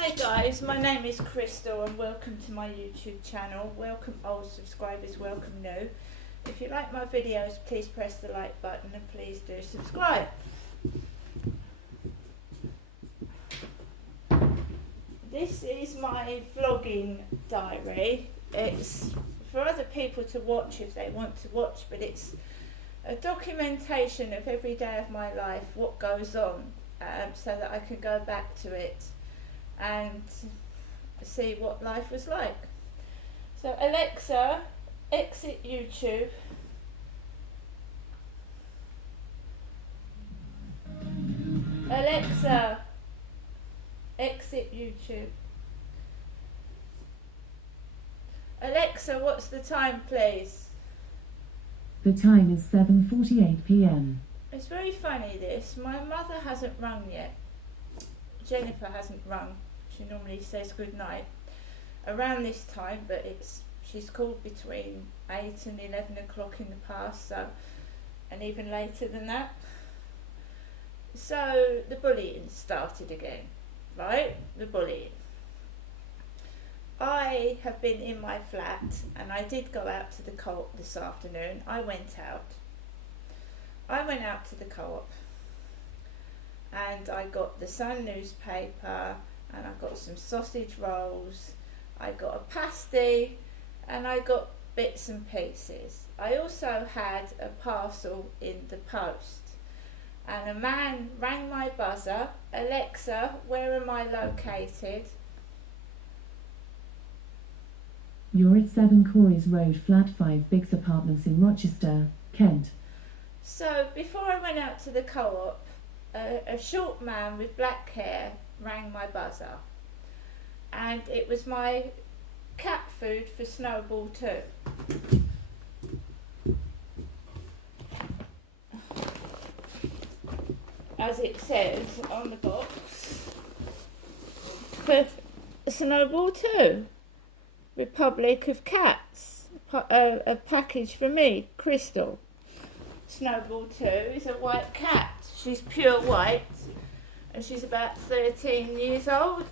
Hi guys, my name is Crystal and welcome to my YouTube channel. Welcome old subscribers, welcome new. If you like my videos, please press the like button and please do subscribe. This is my vlogging diary. It's for other people to watch if they want to watch, but it's a documentation of every day of my life, what goes on, so that I can go back to it and see what life was like. So Alexa, exit YouTube. Alexa, exit YouTube. Alexa, what's the time, please? The time is 7:48 p.m. It's very funny this. My mother hasn't rung yet. Jennifer hasn't rung. She normally says good night around this time, but she's called between 8 and 11 o'clock in the past, so, and even later than that. So the bullying started again, right? The bullying. I have been in my flat and I did go out to the co-op this afternoon. I went out to the co-op and I got the Sun newspaper and I got some sausage rolls, I got a pasty and I got bits and pieces. I also had a parcel in the post and a man rang my buzzer. Alexa, where am I located? You're at 7 Corey's Road, Flat 5, Biggs Apartments in Rochester, Kent. So before I went out to the co-op, a short man with black hair rang my buzzer and it was my cat food for Snowball 2. As it says on the box, for Snowball 2, Republic of Cats, a package for me, Crystal. Snowball 2 is a white cat. She's pure white and she's about 13 years old.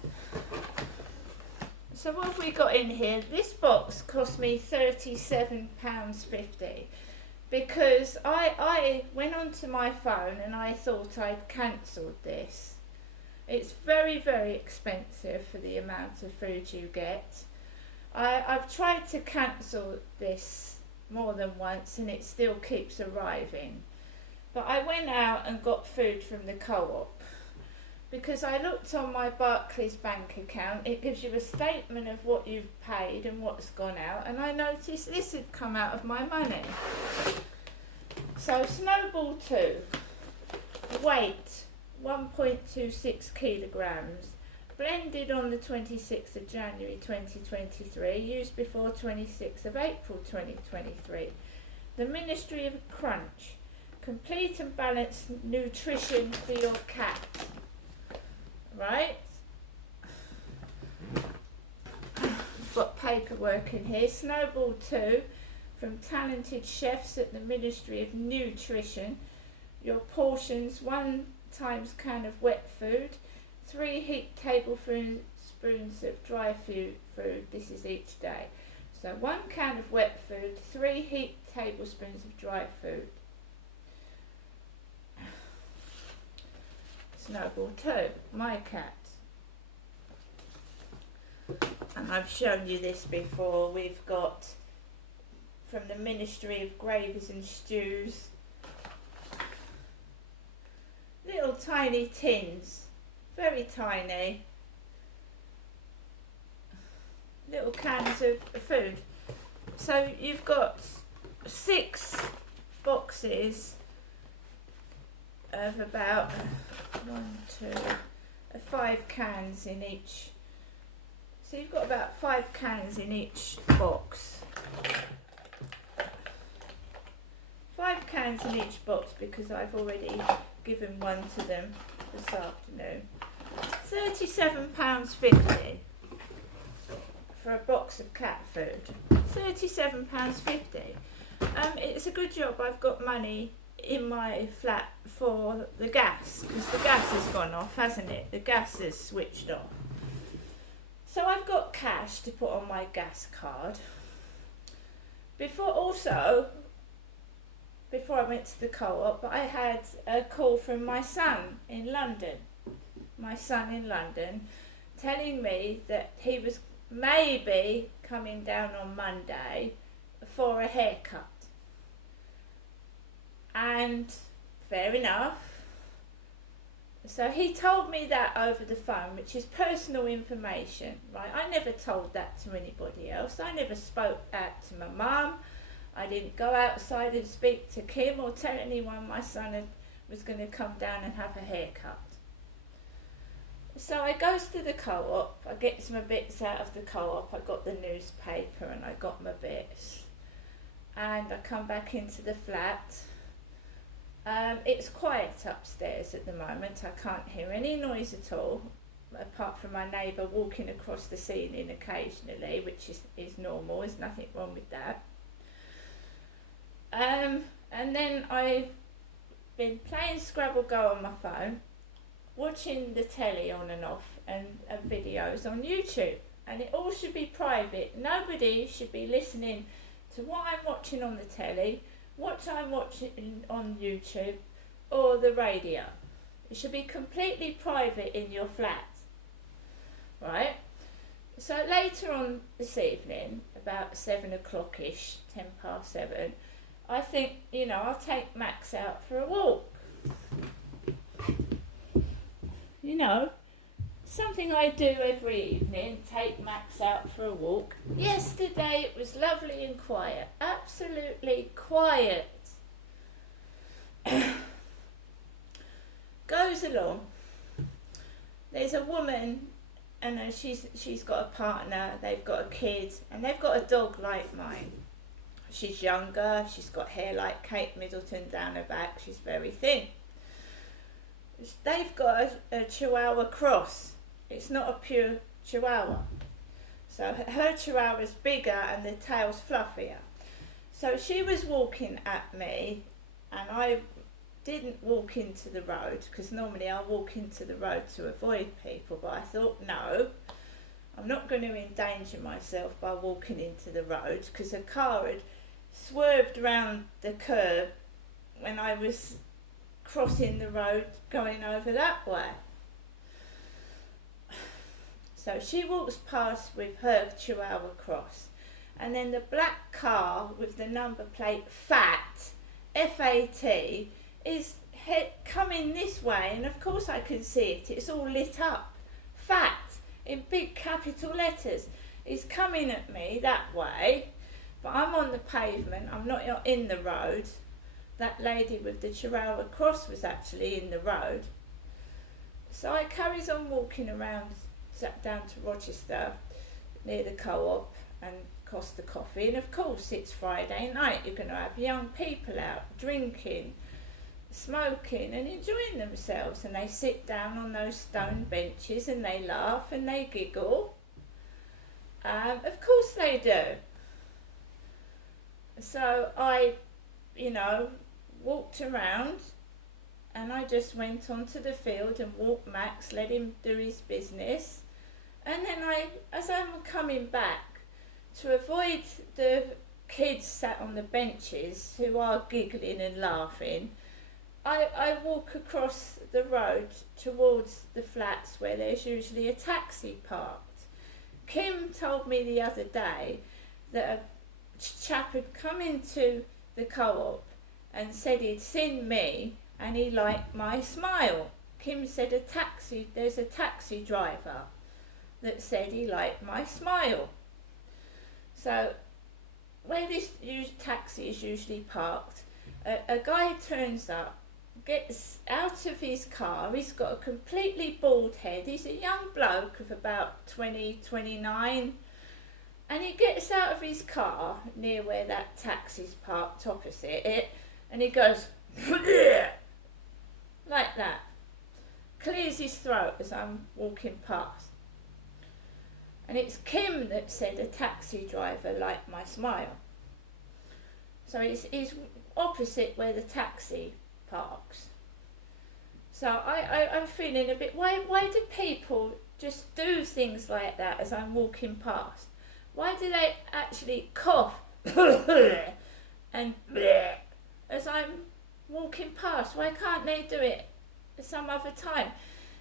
So what have we got in here? This box cost me £37.50 because I went onto my phone and I thought I'd cancelled this. It's very, very expensive for the amount of food you get. I've tried to cancel this more than once and it still keeps arriving. But I went out and got food from the co-op because I looked on my Barclays bank account. It gives you a statement of what you've paid and what's gone out, and I noticed this had come out of my money. So Snowball 2, weight 1.26 kilograms, blended on the 26th of January 2023, used before 26th of April 2023. The Ministry of Crunch, complete and balanced nutrition for your cat. Right? Got paperwork in here. Snowball 2 from talented chefs at the Ministry of Nutrition. Your portions: 1 times can of wet food, 3 heaped tablespoons of dry food. This is each day. So 1 can of wet food, 3 heaped tablespoons of dry food. Snowball 2, my cat. And I've shown you this before. We've got from the Ministry of Gravies and Stews, little tiny tins, very tiny, little cans of food. So you've got 6 boxes of about 5 cans in each. So you've got about 5 cans in each box. 5 cans in each box because I've already given one to them this afternoon. £37.50 for a box of cat food. £37.50. It's a good job I've got money in my flat for the gas, because the gas has gone off, hasn't it? The gas has switched off. So I've got cash to put on my gas card. Before I went to the co-op, I had a call from my son in London. Telling me that he was maybe coming down on Monday for a haircut. And fair enough. So he told me that over the phone, which is personal information, right? I never told that to anybody else. I never spoke that to my mum. I didn't go outside and speak to Kim or tell anyone my son was going to come down and have a haircut. So I goes to the co-op, I get some bits out of the co-op, I got the newspaper and I got my bits. And I come back into the flat. It's quiet upstairs at the moment. I can't hear any noise at all, apart from my neighbour walking across the ceiling occasionally, which is normal. There's nothing wrong with that. And then I've been playing Scrabble Go on my phone, watching the telly on and off, and videos on YouTube. And it all should be private. Nobody should be listening to what I'm watching on the telly, what I'm watching on YouTube or the radio. It should be completely private in your flat, right? So later on this evening, about 7 o'clock-ish, 7:10, I think, I'll take Max out for a walk. Something I do every evening, take Max out for a walk. Yesterday it was lovely and quiet, absolutely quiet. Goes along. There's a woman, and she's got a partner, they've got a kid, and they've got a dog like mine. She's younger, she's got hair like Kate Middleton down her back, she's very thin. They've got a Chihuahua cross. It's not a pure Chihuahua. So her Chihuahua's bigger and the tail's fluffier. So she was walking at me, and I didn't walk into the road, because normally I walk into the road to avoid people, but I thought, no, I'm not going to endanger myself by walking into the road, because a car had swerved round the curb when I was crossing the road going over that way. So she walks past with her Chihuahua cross, and then the black car with the number plate FAT, F-A-T, is coming this way, and of course I can see it, it's all lit up. FAT, in big capital letters, is coming at me that way, but I'm on the pavement, I'm not in the road. That lady with the Chihuahua cross was actually in the road. So I carries on walking around, sat down to Rochester, near the co-op, and Costa Coffee. And of course it's Friday night, you're going to have young people out drinking, smoking and enjoying themselves. And they sit down on those stone benches and they laugh and they giggle. Of course they do. So I, walked around, and I just went onto the field and walked Max, let him do his business. And then as I'm coming back, to avoid the kids sat on the benches who are giggling and laughing, I walk across the road towards the flats where there's usually a taxi parked. Kim told me the other day that a chap had come into the co-op and said he'd seen me and he liked my smile. Kim said there's a taxi driver that said he liked my smile. So where this taxi is usually parked, a guy turns up, gets out of his car, he's got a completely bald head, he's a young bloke of about 29, and he gets out of his car near where that taxi's parked opposite it, and he goes, like that. Clears his throat as I'm walking past. And it's Kim that said a taxi driver liked my smile. So he's opposite where the taxi parks. So I'm feeling a bit, why do people just do things like that as I'm walking past? Why do they actually cough and as I'm walking past? Why can't they do it some other time?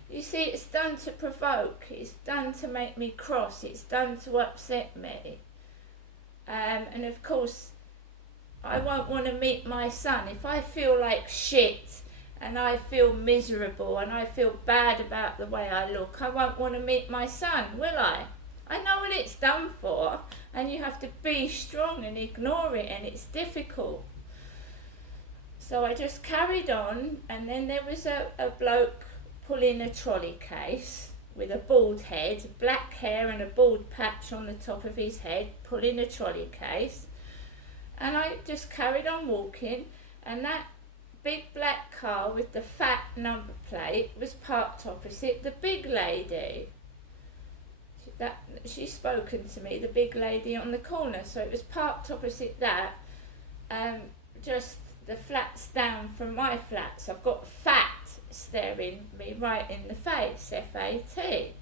You see, it's done to provoke, it's done to make me cross, it's done to upset me. And of course, I won't want to meet my son. If I feel like shit and I feel miserable and I feel bad about the way I look, I won't want to meet my son, will I? I know what it's done for, and you have to be strong and ignore it, and it's difficult. So I just carried on, and then there was a bloke pulling a trolley case with a bald head, black hair and a bald patch on the top of his head, pulling a trolley case. And I just carried on walking, and that big black car with the fat number plate was parked opposite the big lady. She's spoken to me, the big lady on the corner, so it was parked opposite that, just the flats down from my flats. I've got fat staring me right in the face, F-A-T.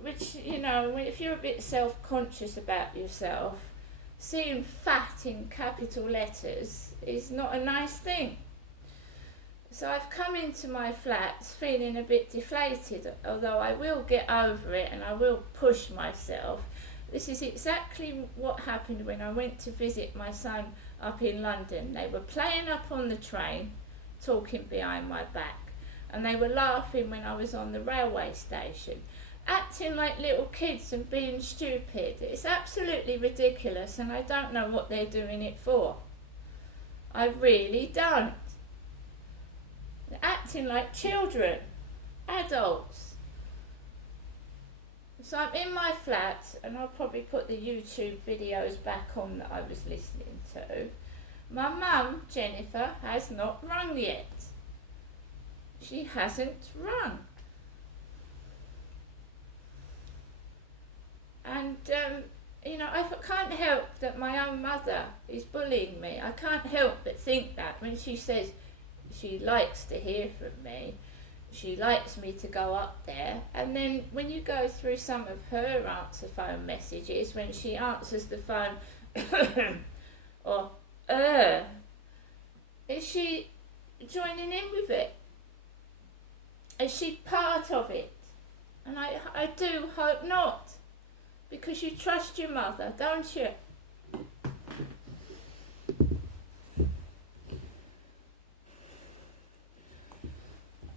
Which, you know, if you're a bit self-conscious about yourself, seeing fat in capital letters is not a nice thing. So I've come into my flats feeling a bit deflated, although I will get over it and I will push myself. This is exactly what happened when I went to visit my son up in London. They were playing up on the train, talking behind my back, and they were laughing when I was on the railway station, acting like little kids and being stupid. It's absolutely ridiculous, and I don't know what they're doing it for. I really don't. They're acting like children, adults. So I'm in my flat, and I'll probably put the YouTube videos back on that I was listening to. My mum, Jennifer, has not rung yet. She hasn't rung. And, you know, I can't help that my own mother is bullying me. I can't help but think that when she says she likes to hear from me, she likes me to go up there. And then when you go through some of her answer phone messages, when she answers the phone, or, is she joining in with it? Is she part of it? And I do hope not. Because you trust your mother, don't you?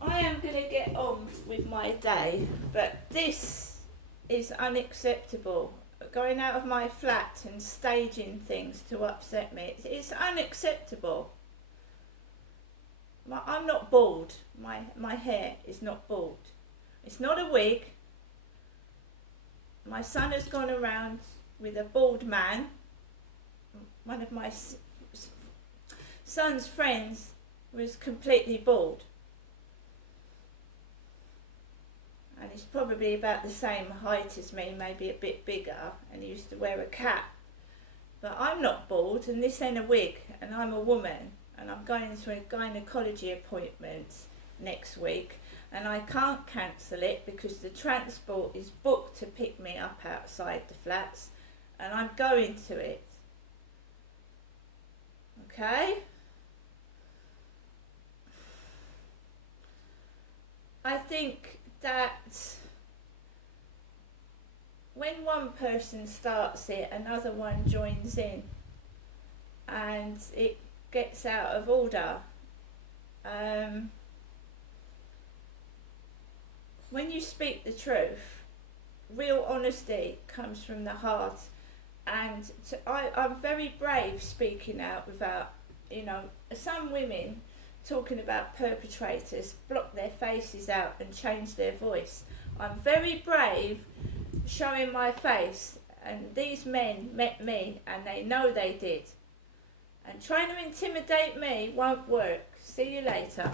I am going to get on with my day, but this is unacceptable. Going out of my flat and staging things to upset me, it's unacceptable. I'm not bald. My hair is not bald. It's not a wig. My son has gone around with a bald man. One of my son's friends was completely bald. And he's probably about the same height as me, maybe a bit bigger, and he used to wear a cap. But I'm not bald, and this ain't a wig, and I'm a woman, and I'm going to a gynecology appointment next week. And I can't cancel it because the transport is booked to pick me up outside the flats, and I'm going to it. Okay? I think that when one person starts it, another one joins in, and it gets out of order. When you speak the truth, real honesty comes from the heart, and I'm very brave speaking out without, you know, some women talking about perpetrators block their faces out and change their voice. I'm very brave showing my face, and these men met me and they know they did. And trying to intimidate me won't work. See you later.